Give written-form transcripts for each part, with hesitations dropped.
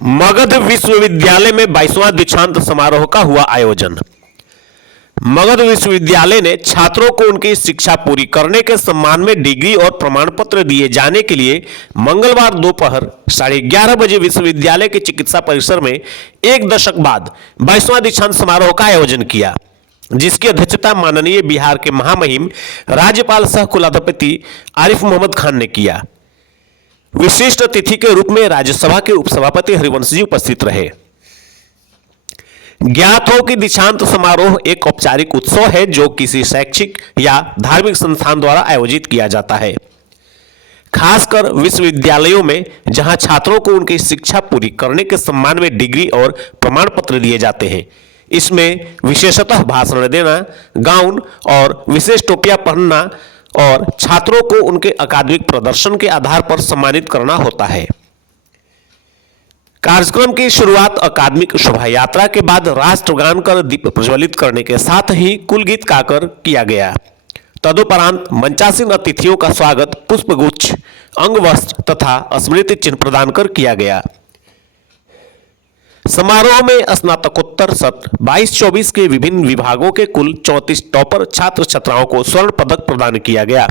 मगध विश्वविद्यालय में 22वां दीक्षांत समारोह का हुआ आयोजन। मगध विश्वविद्यालय ने छात्रों को उनकी शिक्षा पूरी करने के सम्मान में डिग्री और प्रमाण पत्र दिए जाने के लिए मंगलवार दोपहर 11:30 बजे विश्वविद्यालय के चिकित्सा परिसर में एक दशक बाद 22वां दीक्षांत समारोह का आयोजन किया, जिसकी अध्यक्षता माननीय बिहार के महामहिम राज्यपाल सह कुलाधिपति आरिफ मोहम्मद खान ने किया। विशिष्ट अतिथि के रूप में राज्यसभा के उपसभापति हरिवंश जी उपस्थित रहे। ज्ञात हो कि दीक्षांत समारोह एक औपचारिक उत्सव है जो किसी शैक्षिक या धार्मिक संस्थान द्वारा आयोजित किया जाता है, खासकर विश्वविद्यालयों में जहां छात्रों को उनकी शिक्षा पूरी करने के सम्मान में डिग्री और प्रमाण पत्र दिए जाते हैं। इसमें विशेषतः भाषण देना, गाउन और विशेष टोपियां पहनना और छात्रों को उनके अकादमिक प्रदर्शन के आधार पर सम्मानित करना होता है। कार्यक्रम की शुरुआत अकादमिक शोभा यात्रा के बाद राष्ट्रगान कर दीप प्रज्वलित करने के साथ ही कुल गीत गाकर किया गया। तदुपरांत मंचासीन अतिथियों का स्वागत पुष्पगुच्छ, अंगवस्त्र तथा स्मृति चिन्ह प्रदान कर किया गया। समारोह में स्नातकोत्तर सत्र 22-24 के विभिन्न विभागों के कुल 34 टॉपर छात्र छात्राओं को स्वर्ण पदक प्रदान किया गया।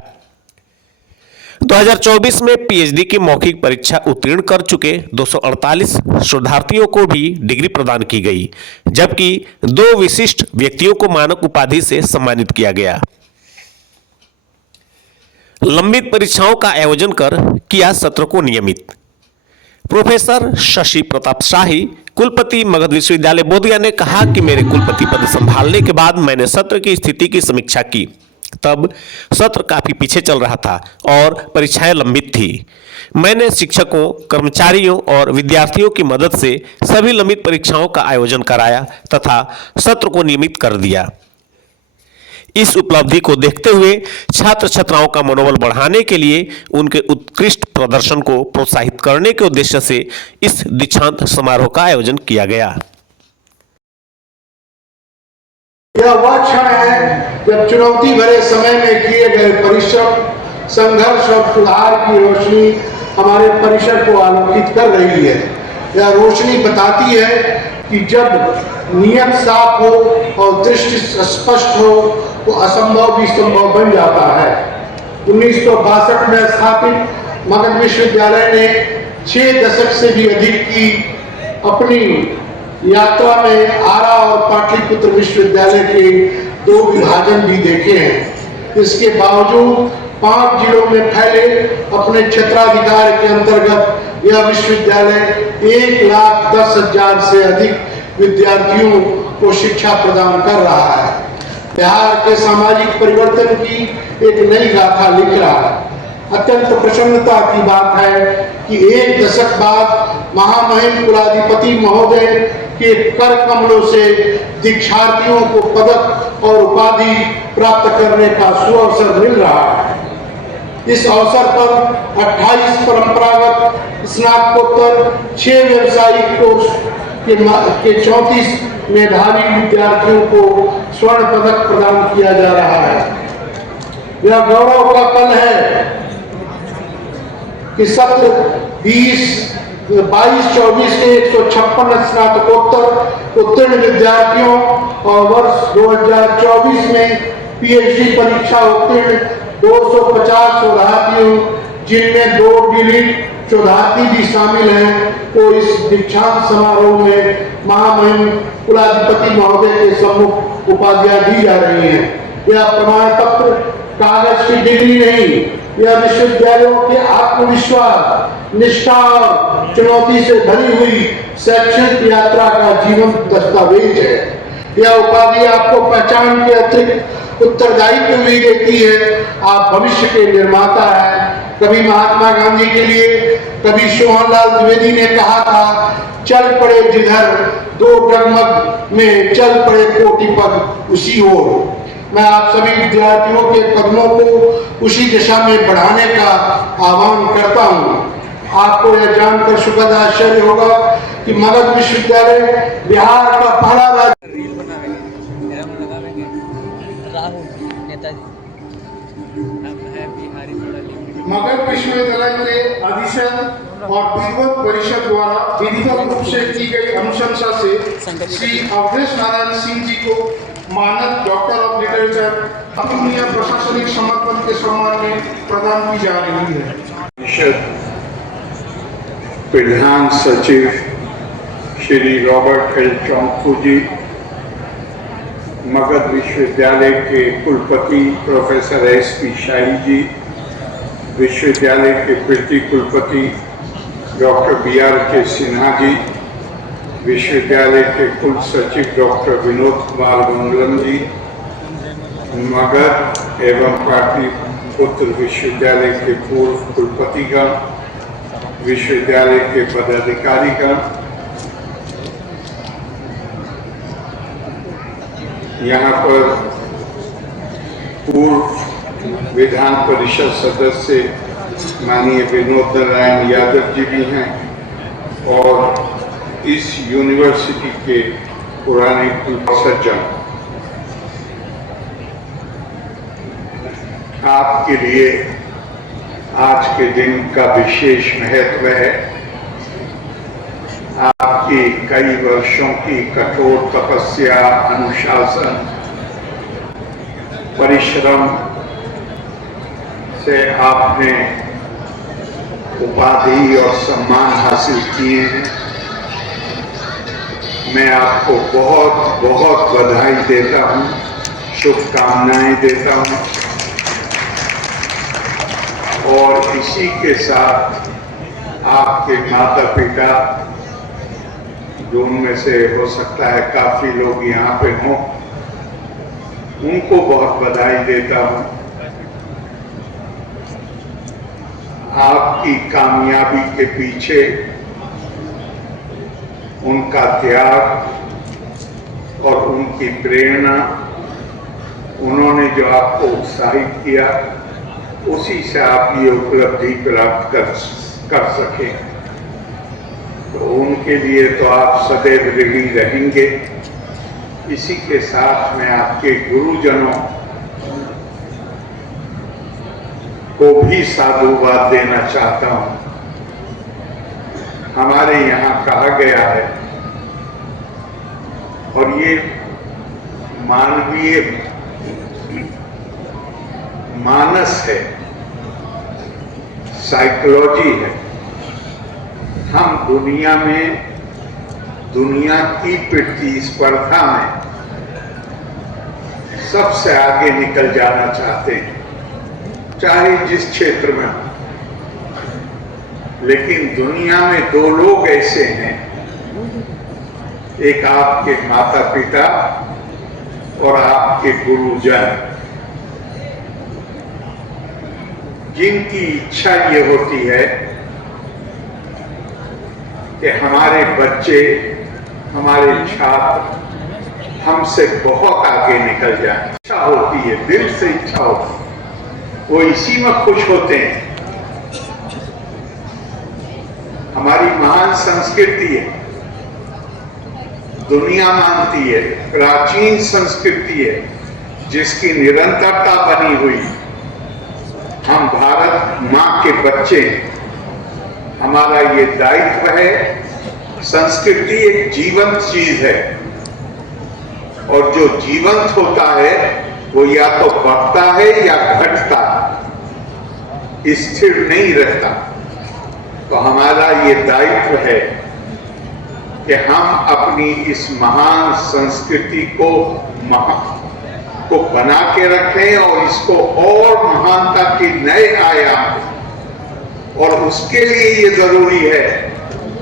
2024 में पीएचडी की मौखिक परीक्षा उत्तीर्ण कर चुके 248 शोधार्थियों को भी डिग्री प्रदान की गई, जबकि 2 विशिष्ट व्यक्तियों को मानक उपाधि से सम्मानित किया गया। लंबित परीक्षाओं का आयोजन कर किया सत्र को नियमित। प्रोफेसर शशि प्रताप शाही, कुलपति मगध विश्वविद्यालय बोधगया ने कहा कि मेरे कुलपति पद संभालने के बाद मैंने सत्र की स्थिति की समीक्षा की। तब सत्र काफी पीछे चल रहा था और परीक्षाएं लंबित थी। मैंने शिक्षकों, कर्मचारियों और विद्यार्थियों की मदद से सभी लंबित परीक्षाओं का आयोजन कराया तथा सत्र को नियमित कर दिया। इस उपलब्धि को देखते हुए छात्र छात्राओं का मनोबल बढ़ाने के लिए उनके उत्कृष्ट प्रदर्शन को प्रोत्साहित करने के उद्देश्य से इस दीक्षांत समारोह का आयोजन किया गया। यह वह क्षण है जब चुनौती भरे समय में किए गए परिश्रम, संघर्ष और सुधार की रोशनी हमारे परिसर को आलोकित कर रही है। यह रोशनी बताती है कि जब नियत साफ हो और दृष्टि स्पष्ट हो तो असंभव भी संभव बन जाता है। 1962 में स्थापित मगध विश्वविद्यालय ने 6 दशक से भी अधिक की अपनी यात्रा में आरा और पाटलिपुत्र विश्वविद्यालय के 2 विभाजन भी देखे हैं। इसके बावजूद 5 जिलों में फैले अपने क्षेत्राधिकार के अंतर्गत यह विश्वविद्यालय 1,10,000 से अधिक विद्यार्थियों को शिक्षा प्रदान कर रहा है। बिहार के सामाजिक परिवर्तन की एक नई गाथा लिख रहा है। अत्यंत प्रसन्नता की बात है कि 1 दशक बाद महामहिम कुलाधिपति महोदय के कर कमलों से दीक्षार्थियों को पदक और उपाधि प्राप्त करने का सुअवसर मिल रहा है। इस अवसर पर 28 परंपरागत स्नातकोत्तर, 6 व्यावसायिक कोर्स के 34 मेधावी विद्यार्थियों को स्वर्ण पदक प्रदान किया जा रहा है। यह गौरव का पल है कि सत्र 22-24 के 156 स्नातकोत्तर उत्तीर्ण विद्यार्थियों और वर्ष 2024 में पीएचडी परीक्षा उत्तीर्ण 250 शोधार्थियों, जिनमें 2 डिलीट शोधार्थी भी शामिल हैं, को इस दीक्षांत समारोह में महामहिम कुलाधिपति महोदय के सम्मुख उपाधियां दी जा रही हैं। यह प्रमाण पत्र कागज की डिग्री नहीं, यह विश्वविद्यालयों के आत्मविश्वास, निष्ठा और चुनौती से भरी हुई शैक्षणिक यात्रा का जीवंत दस्तावेज है। यह उपाधि आपको पहचान के अतिरिक्त उत्तरदायित्व भी देती है। आप भविष्य के निर्माता हैं। कभी महात्मा गांधी के लिए, कभी सोहनलाल द्विवेदी ने कहा था, चल पड़े जिधर 2 डगमग में चल पड़े कोटि पग उसी ओर। मैं आप सभी विद्यार्थियों के कदमों को उसी दिशा में बढ़ाने का आह्वान करता हूँ। आपको यह जानकर सुखद आश्चर्य होगा कि मगध विश्वविद्यालय बिहार का पहला राज्य मगध विश्वविद्यालय के अधिशासी और विधिवत परिषद द्वारा विधिवत रूप से की गई अनुशंसा से श्री अवधेश नारायण सिंह जी को मानद डॉक्टर ऑफ लिटरेचर अपूर्णीय प्रशासनिक समर्पण के सम्मान में प्रदान की जा रही है। परिषद प्रधान सचिव श्री रॉबर्ट एल चौंकू जी, मगध विश्वविद्यालय के कुलपति प्रोफेसर एस.पी. शाही जी, विश्वविद्यालय के प्रति कुलपति डॉक्टर B.R.K. सिन्हा जी, विश्वविद्यालय के कुल सचिव डॉक्टर विनोद कुमार मंगलम जी, मगध एवं पाटलिपुत्र विश्वविद्यालय के पूर्व कुलपतिगण, विश्वविद्यालय के पदाधिकारीगण, यहाँ पर पूर्व विधान परिषद सदस्य माननीय विनोद नारायण यादव जी भी हैं और इस यूनिवर्सिटी के पुराने कुलसज्जन। आपके लिए आज के दिन का विशेष महत्व है। आपकी कई वर्षों की कठोर तपस्या, अनुशासन, परिश्रम से आपने उपाधि और सम्मान हासिल किए हैं। मैं आपको बहुत बहुत बधाई देता हूं, शुभकामनाएं देता हूं और इसी के साथ आपके माता पिता, जो उनमें से हो सकता है काफी लोग यहाँ पे हों, उनको बहुत बधाई देता हूं। आपकी कामयाबी के पीछे उनका त्याग और उनकी प्रेरणा, उन्होंने जो आपको उत्साहित किया, उसी से आप ये उपलब्धि प्राप्त कर सके। तो उनके लिए तो आप सदैव ऋणी रहेंगे। इसी के साथ मैं आपके गुरुजनों को भी साधुवाद देना चाहता हूं। हमारे यहाँ कहा गया है, और ये मानवीय मानस है, साइकोलॉजी है। हम दुनिया में, दुनिया की प्रतिस्पर्धा में सबसे आगे निकल जाना चाहते हैं, चाहे जिस क्षेत्र में हो। लेकिन दुनिया में दो लोग ऐसे हैं, एक आपके माता पिता और आपके गुरुजन, जिनकी इच्छा ये होती है कि हमारे बच्चे, हमारे छात्र हमसे बहुत आगे निकल जाए। इच्छा होती है, दिल से इच्छा होती है, वो इसी में खुश होते हैं। हमारी महान संस्कृति है, दुनिया मानती है, प्राचीन संस्कृति है, जिसकी निरंतरता बनी हुई। हम भारत माँ के बच्चे हैं, हमारा ये दायित्व है। संस्कृति एक जीवंत चीज है और जो जीवंत होता है वो या तो बढ़ता है या घटता है, स्थिर नहीं रहता। तो हमारा ये दायित्व है कि हम अपनी इस महान संस्कृति को बना के रखें और इसको और महानता के नए आयाम, और उसके लिए ये जरूरी है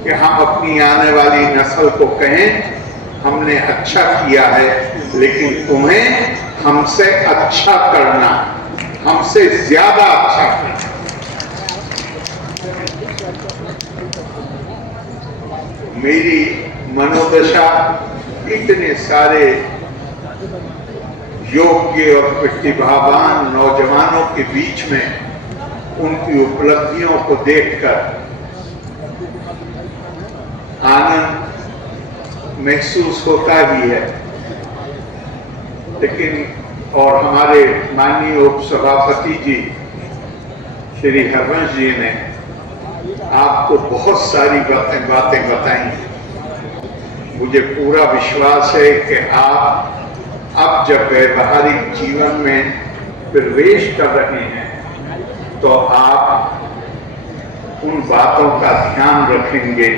कि हम अपनी आने वाली नस्ल को कहें, हमने अच्छा किया है, लेकिन तुम्हें हमसे अच्छा करना, हमसे ज्यादा अच्छा करना। मेरी मनोदशा इतने सारे योग्य और प्रतिभावान नौजवानों के बीच में उनकी उपलब्धियों को देखकर आनंद महसूस होता ही है। लेकिन और हमारे माननीय उपसभापति जी श्री हरवंश जी ने आपको बहुत सारी बातें बताई। मुझे पूरा विश्वास है कि आप अब जब व्यवहारिक जीवन में प्रवेश कर रहे हैं तो आप उन बातों का ध्यान रखेंगे